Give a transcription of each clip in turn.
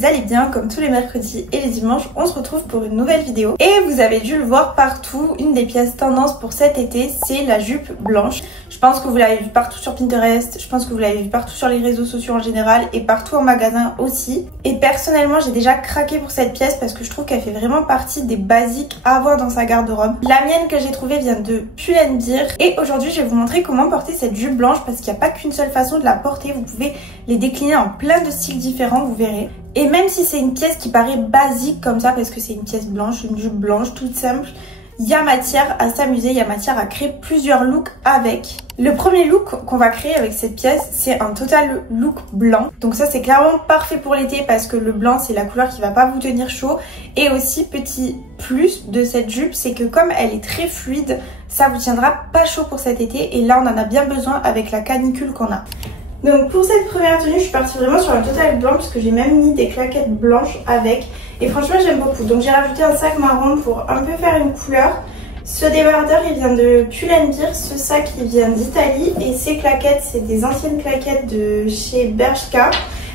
vous allez bien. Comme tous les mercredis et les dimanches, on se retrouve pour une nouvelle vidéo. Et vous avez dû le voir partout, une des pièces tendance pour cet été, c'est la jupe blanche. Je pense que vous l'avez vu partout sur Pinterest, je pense que vous l'avez vu partout sur les réseaux sociaux en général et partout en magasin aussi. Et personnellement, j'ai déjà craqué pour cette pièce parce que je trouve qu'elle fait vraiment partie des basiques à avoir dans sa garde-robe. La mienne que j'ai trouvée vient de Pull&Bear et aujourd'hui je vais vous montrer comment porter cette jupe blanche parce qu'il n'y a pas qu'une seule façon de la porter, vous pouvez les décliner en plein de styles différents, vous verrez. Et même si c'est une pièce qui paraît basique comme ça parce que c'est une pièce blanche, une jupe blanche toute simple, il y a matière à s'amuser, il y a matière à créer plusieurs looks avec. Le premier look qu'on va créer avec cette pièce, c'est un total look blanc. Donc ça c'est clairement parfait pour l'été parce que le blanc c'est la couleur qui va pas vous tenir chaud. Et aussi petit plus de cette jupe, c'est que comme elle est très fluide, ça vous tiendra pas chaud pour cet été. Et là on en a bien besoin avec la canicule qu'on a. Donc pour cette première tenue, je suis partie vraiment sur un total blanc parce que j'ai même mis des claquettes blanches avec. Et franchement j'aime beaucoup. Donc j'ai rajouté un sac marron pour un peu faire une couleur. Ce débardeur il vient de Pull&Bear, ce sac il vient d'Italie. Et ces claquettes c'est des anciennes claquettes de chez Bershka.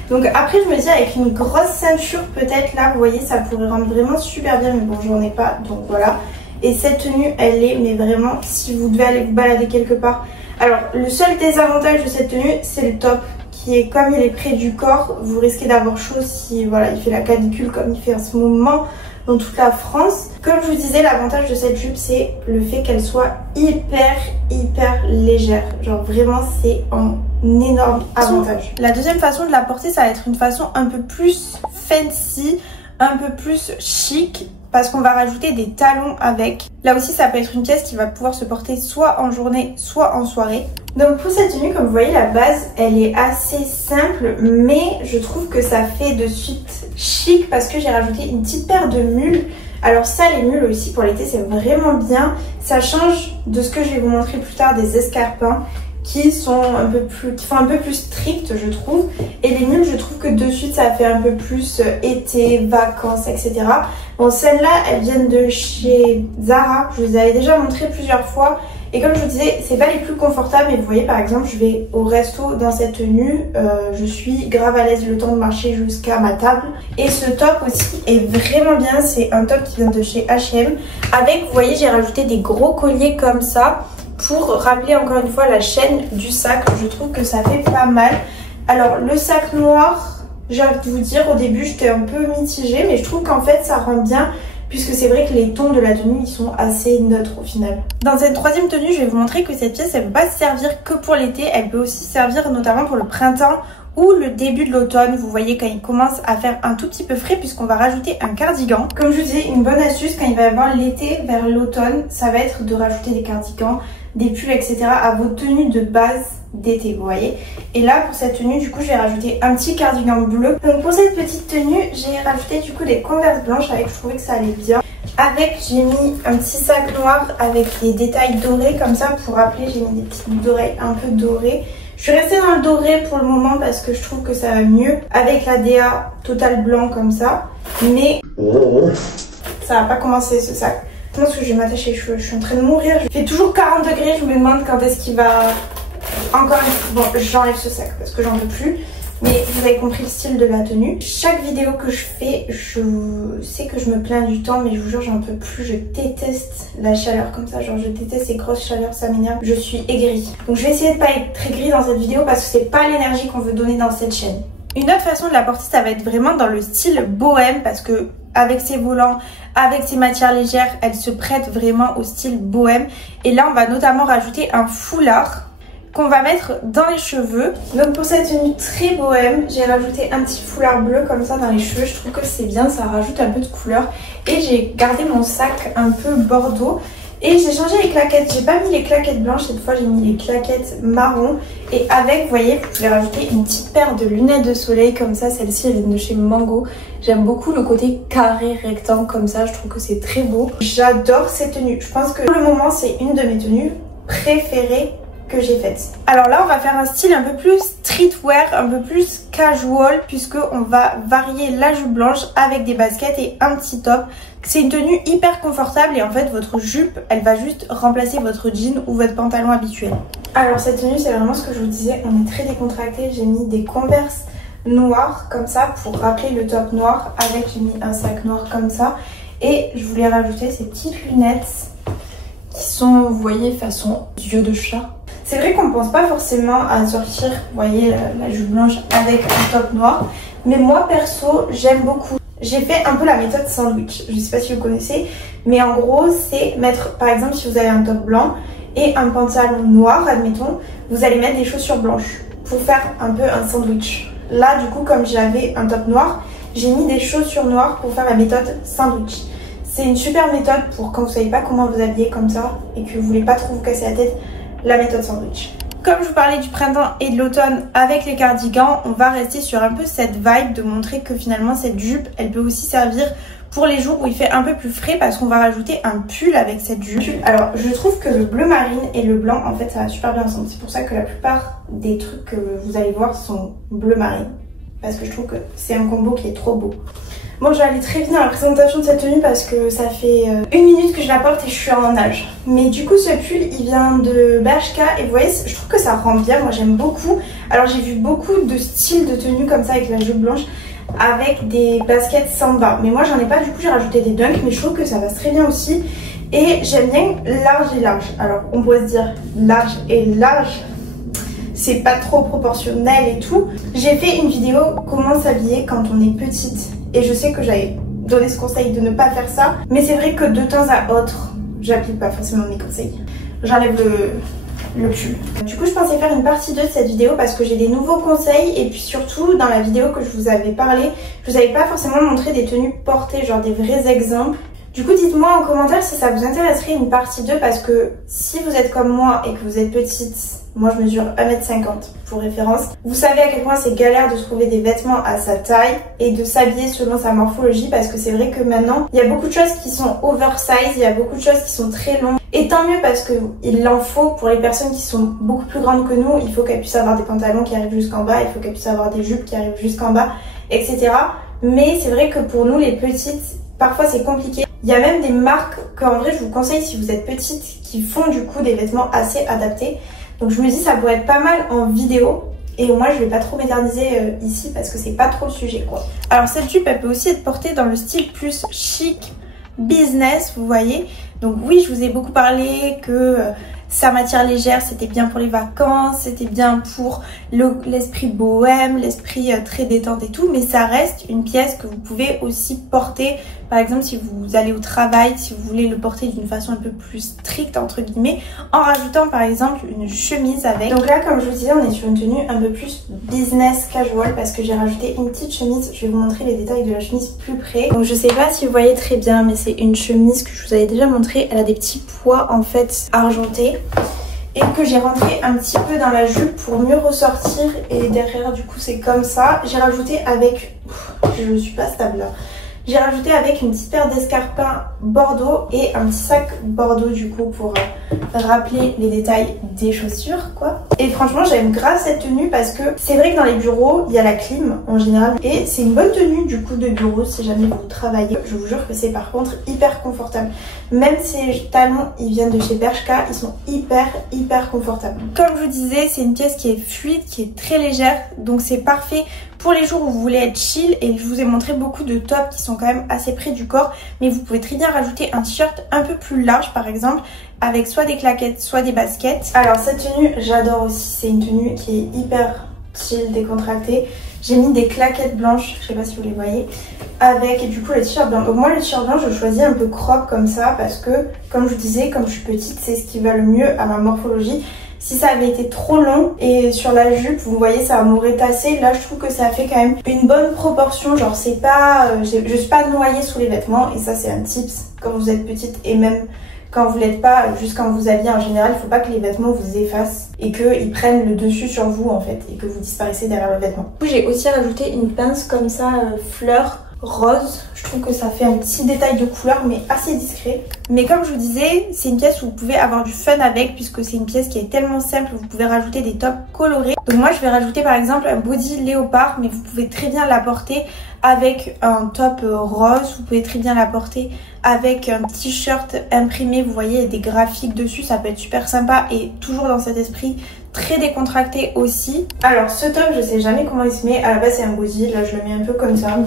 Donc après je me dis avec une grosse ceinture peut-être là, vous voyez ça pourrait rendre vraiment super bien. Mais bon j'en ai pas donc voilà. Et cette tenue elle est mais vraiment si vous devez aller vous balader quelque part. Alors le seul désavantage de cette tenue c'est le top qui est comme il est près du corps, vous risquez d'avoir chaud si voilà il fait la canicule comme il fait en ce moment dans toute la France. Comme je vous disais, l'avantage de cette jupe c'est le fait qu'elle soit hyper légère, genre vraiment c'est un énorme avantage. La deuxième façon de la porter ça va être une façon un peu plus fancy, un peu plus chic parce qu'on va rajouter des talons avec. Là aussi ça peut être une pièce qui va pouvoir se porter soit en journée soit en soirée. Donc pour cette tenue comme vous voyez la base elle est assez simple mais je trouve que ça fait de suite chic parce que j'ai rajouté une petite paire de mules. Alors ça les mules aussi pour l'été c'est vraiment bien. Ça change de ce que je vais vous montrer plus tard des escarpins qui sont un peu plus strictes je trouve. Et les mules je trouve que de suite ça fait un peu plus été, vacances etc. Bon celles-là elles viennent de chez Zara, je vous les avais déjà montré plusieurs fois. Et comme je vous disais, c'est pas les plus confortables, mais vous voyez par exemple, je vais au resto dans cette tenue, je suis grave à l'aise le temps de marcher jusqu'à ma table. Et ce top aussi est vraiment bien, c'est un top qui vient de chez H&M. Avec, vous voyez, j'ai rajouté des gros colliers comme ça pour rappeler encore une fois la chaîne du sac. Je trouve que ça fait pas mal. Alors le sac noir, j'ai envie de vous dire, au début j'étais un peu mitigée, mais je trouve qu'en fait ça rend bien. Puisque c'est vrai que les tons de la tenue ils sont assez neutres au final. Dans cette troisième tenue je vais vous montrer que cette pièce elle ne peut pas servir que pour l'été, elle peut aussi servir notamment pour le printemps ou le début de l'automne. Vous voyez quand il commence à faire un tout petit peu frais puisqu'on va rajouter un cardigan. Comme je vous disais, une bonne astuce quand il va y avoir l'été vers l'automne, ça va être de rajouter des cardigans, des pulls etc. à vos tenues de base d'été, vous voyez. Et là pour cette tenue du coup je vais rajouter un petit cardigan bleu. Donc pour cette petite tenue j'ai rajouté du coup des Converse blanches avec, je trouvais que ça allait bien. Avec j'ai mis un petit sac noir avec des détails dorés comme ça pour rappeler, j'ai mis des petites boucles d'oreilles un peu dorées. Je suis restée dans le doré pour le moment parce que je trouve que ça va mieux avec la DA total blanc comme ça. Mais ça va pas commencer ce sac. Je pense que je vais m'attacher les cheveux, je suis en train de mourir. Il fait toujours 40 degrés, je me demande quand est-ce qu'il va... Encore une fois, bon j'enlève ce sac parce que j'en veux plus. Mais vous avez compris le style de la tenue. Chaque vidéo que je fais, je sais que je me plains du temps, mais je vous jure j'en peux plus. Je déteste la chaleur comme ça, genre je déteste ces grosses chaleurs, ça m'énerve. Je suis aigrie. Donc je vais essayer de pas être très gris dans cette vidéo parce que c'est pas l'énergie qu'on veut donner dans cette chaîne. Une autre façon de la porter, ça va être vraiment dans le style bohème parce que avec ses volants, avec ses matières légères, elle se prête vraiment au style bohème. Et là on va notamment rajouter un foulard qu'on va mettre dans les cheveux. Donc pour cette tenue très bohème, j'ai rajouté un petit foulard bleu comme ça dans les cheveux. Je trouve que c'est bien, ça rajoute un peu de couleur. Et j'ai gardé mon sac un peu bordeaux. Et j'ai changé les claquettes. J'ai pas mis les claquettes blanches, cette fois j'ai mis les claquettes marron. Et avec, vous voyez, vous pouvez rajouter une petite paire de lunettes de soleil comme ça. Celle-ci, elle vient de chez Mango. J'aime beaucoup le côté carré, rectangle comme ça. Je trouve que c'est très beau. J'adore cette tenue. Je pense que pour le moment, c'est une de mes tenues préférées que j'ai faite. Alors là on va faire un style un peu plus streetwear, un peu plus casual puisque on va varier la jupe blanche avec des baskets et un petit top. C'est une tenue hyper confortable et en fait votre jupe elle va juste remplacer votre jean ou votre pantalon habituel. Alors cette tenue c'est vraiment ce que je vous disais, on est très décontracté, j'ai mis des Converse noir comme ça pour rappeler le top noir. Avec, j'ai mis un sac noir comme ça. Et je voulais rajouter ces petites lunettes qui sont, vous voyez, façon yeux de chat. C'est vrai qu'on ne pense pas forcément à sortir, vous voyez, la jupe blanche avec un top noir. Mais moi, perso, j'aime beaucoup. J'ai fait un peu la méthode sandwich. Je ne sais pas si vous connaissez. Mais en gros, c'est mettre, par exemple, si vous avez un top blanc et un pantalon noir, admettons, vous allez mettre des chaussures blanches pour faire un peu un sandwich. Là, du coup, comme j'avais un top noir, j'ai mis des chaussures noires pour faire la méthode sandwich. C'est une super méthode pour quand vous savez pas comment vous habiller comme ça et que vous voulez pas trop vous casser la tête, la méthode sandwich. Comme je vous parlais du printemps et de l'automne avec les cardigans, on va rester sur un peu cette vibe de montrer que finalement cette jupe, elle peut aussi servir pour les jours où il fait un peu plus frais parce qu'on va rajouter un pull avec cette jupe. Alors je trouve que le bleu marine et le blanc, en fait ça va super bien ensemble. C'est pour ça que la plupart des trucs que vous allez voir sont bleu marine. Parce que je trouve que c'est un combo qui est trop beau. Bon, je vais aller très vite dans la présentation de cette tenue parce que ça fait 1 minute que je la porte et je suis en nage. Mais du coup, ce pull, il vient de Bershka et vous voyez, je trouve que ça rend bien. Moi, j'aime beaucoup. Alors, j'ai vu beaucoup de styles de tenues comme ça avec la jupe blanche avec des baskets samba. Mais moi, j'en ai pas. Du coup, j'ai rajouté des dunks, mais je trouve que ça passe très bien aussi. Et j'aime bien large et large. Alors, on pourrait se dire large et large. C'est pas trop proportionnel et tout. J'ai fait une vidéo comment s'habiller quand on est petite. Et je sais que j'avais donné ce conseil de ne pas faire ça. Mais c'est vrai que de temps à autre, j'applique pas forcément mes conseils. J'enlève le pull. Du coup, je pensais faire une partie 2 de cette vidéo parce que j'ai des nouveaux conseils. Et puis surtout, dans la vidéo que je vous avais parlé, je vous avais pas forcément montré des tenues portées, genre des vrais exemples. Du coup, dites-moi en commentaire si ça vous intéresserait une partie 2 parce que si vous êtes comme moi et que vous êtes petite, moi je mesure 1m50 pour référence, vous savez à quel point c'est galère de trouver des vêtements à sa taille et de s'habiller selon sa morphologie parce que c'est vrai que maintenant, il y a beaucoup de choses qui sont oversize, il y a beaucoup de choses qui sont très longues. Et tant mieux parce qu'il en faut pour les personnes qui sont beaucoup plus grandes que nous, il faut qu'elles puissent avoir des pantalons qui arrivent jusqu'en bas, il faut qu'elles puissent avoir des jupes qui arrivent jusqu'en bas, etc. Mais c'est vrai que pour nous les petites, parfois c'est compliqué. Il y a même des marques qu'en vrai je vous conseille si vous êtes petite qui font du coup des vêtements assez adaptés. Donc je me dis ça pourrait être pas mal en vidéo. Et moi je vais pas trop m'éterniser ici parce que c'est pas trop le sujet quoi. Alors cette jupe elle peut aussi être portée dans le style plus chic, business vous voyez. Donc oui je vous ai beaucoup parlé que sa matière légère c'était bien pour les vacances, c'était bien pour l'esprit bohème, l'esprit très détente et tout. Mais ça reste une pièce que vous pouvez aussi porter. Par exemple si vous allez au travail, si vous voulez le porter d'une façon un peu plus stricte entre guillemets, en rajoutant par exemple une chemise avec. Donc là comme je vous disais on est sur une tenue un peu plus business casual parce que j'ai rajouté une petite chemise. Je vais vous montrer les détails de la chemise plus près. Donc je sais pas si vous voyez très bien mais c'est une chemise que je vous avais déjà montré. Elle a des petits pois en fait argentés et que j'ai rentré un petit peu dans la jupe pour mieux ressortir. Et derrière du coup c'est comme ça. J'ai rajouté avec... je suis pas stable là. J'ai rajouté avec une petite paire d'escarpins bordeaux et un petit sac bordeaux du coup pour rappeler les détails des chaussures quoi. Et franchement j'aime grave cette tenue parce que c'est vrai que dans les bureaux il y a la clim en général et c'est une bonne tenue du coup de bureau si jamais vous travaillez. Je vous jure que c'est par contre hyper confortable. Même ces talons ils viennent de chez Bershka, ils sont hyper confortables. Comme je vous disais c'est une pièce qui est fluide, qui est très légère donc c'est parfait pour les jours où vous voulez être chill. Et je vous ai montré beaucoup de tops qui sont quand même assez près du corps, mais vous pouvez très bien rajouter un shirt un peu plus large par exemple avec soit des claquettes soit des baskets. Alors cette tenue j'adore aussi, c'est une tenue qui est hyper chill, décontractée. J'ai mis des claquettes blanches, je sais pas si vous les voyez, avec du coup le t-shirt blanc. Donc moi le t-shirt blanc je choisis un peu crop comme ça parce que comme je vous disais, comme je suis petite c'est ce qui va le mieux à ma morphologie. Si ça avait été trop long et sur la jupe, vous voyez, ça m'aurait tassé. Là, je trouve que ça fait quand même une bonne proportion. Genre, c'est pas, je suis pas noyée sous les vêtements. Et ça, c'est un tips quand vous êtes petite et même quand vous l'êtes pas, juste quand vous habillez en général, il faut pas que les vêtements vous effacent et qu'ils prennent le dessus sur vous en fait et que vous disparaissez derrière le vêtement. Du coup, j'ai aussi rajouté une pince comme ça, fleur rose. Je trouve que ça fait un petit détail de couleur mais assez discret. Mais comme je vous disais, c'est une pièce où vous pouvez avoir du fun avec puisque c'est une pièce qui est tellement simple, vous pouvez rajouter des tops colorés. Donc moi je vais rajouter par exemple un body léopard mais vous pouvez très bien la porter avec un top rose, vous pouvez très bien la porter avec un t-shirt imprimé, vous voyez, des graphiques dessus, ça peut être super sympa et toujours dans cet esprit très décontracté aussi. Alors ce top, je sais jamais comment il se met. À la base c'est un body, là je le mets un peu comme ça, mais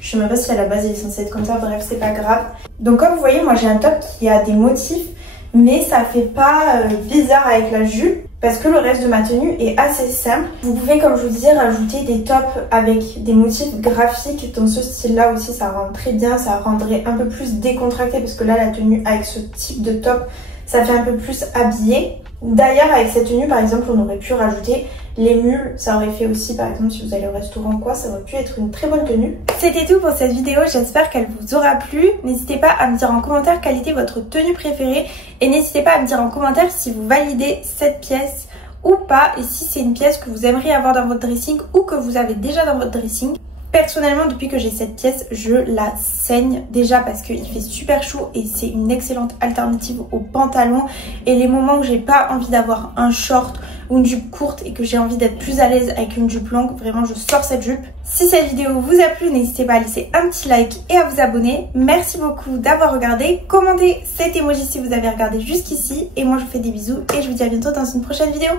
je sais même pas si à la base il est censé être comme ça, bref c'est pas grave. Donc comme vous voyez, moi j'ai un top qui a des motifs, mais ça fait pas bizarre avec la jupe parce que le reste de ma tenue est assez simple. Vous pouvez, comme je vous disais, rajouter des tops avec des motifs graphiques dans ce style là aussi, ça rend très bien, ça rendrait un peu plus décontracté parce que là la tenue avec ce type de top ça fait un peu plus habillé. D'ailleurs avec cette tenue par exemple on aurait pu rajouter les mules, ça aurait fait aussi par exemple si vous allez au restaurant quoi, ça aurait pu être une très bonne tenue. C'était tout pour cette vidéo, j'espère qu'elle vous aura plu. N'hésitez pas à me dire en commentaire quelle était votre tenue préférée et n'hésitez pas à me dire en commentaire si vous validez cette pièce ou pas et si c'est une pièce que vous aimeriez avoir dans votre dressing ou que vous avez déjà dans votre dressing. Personnellement, depuis que j'ai cette pièce, je la saigne déjà parce qu'il fait super chaud et c'est une excellente alternative aux pantalons. Et les moments où j'ai pas envie d'avoir un short ou une jupe courte et que j'ai envie d'être plus à l'aise avec une jupe longue, vraiment je sors cette jupe. Si cette vidéo vous a plu, n'hésitez pas à laisser un petit like et à vous abonner. Merci beaucoup d'avoir regardé. Commentez cet emoji si vous avez regardé jusqu'ici. Et moi je vous fais des bisous et je vous dis à bientôt dans une prochaine vidéo.